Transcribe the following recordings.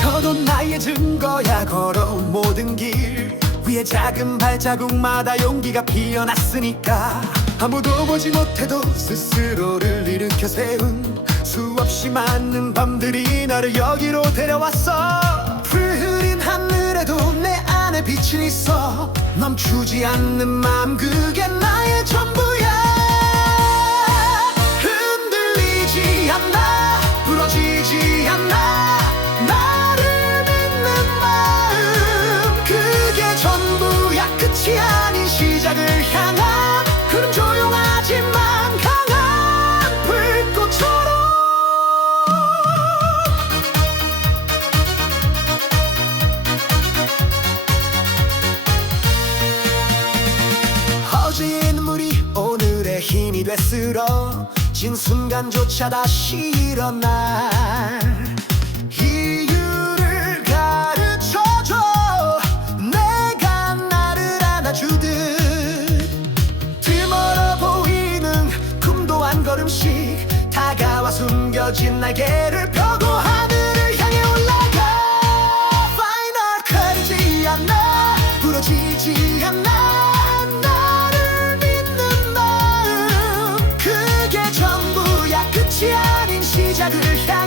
저도 나의 증거야. 걸어온 모든 길 위에 작은 발자국마다 용기가 피어났으니까 아무도 보지 못해도 스스로를 일으켜 세운 수없이 많은 밤들이 나를 여기로 데려왔어. 푸른 하늘에도 내 안에 빛이 있어. 멈추지 않는 마음 그게 나의 전부 돼 쓰러진 순간조차 다시 일어나 이유를 가르쳐줘. 내가 나를 안아주듯 드멀어 보이는 꿈도 한 걸음씩 다가와 숨겨진 날개를 펴고 하늘을 향해 올라가. 파이널 커지지 않아 부러지지 아닌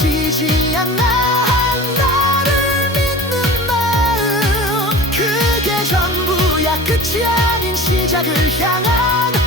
지지 않아 나를 믿는 마음. 그게 전부야. 끝이 아닌 시작을 향한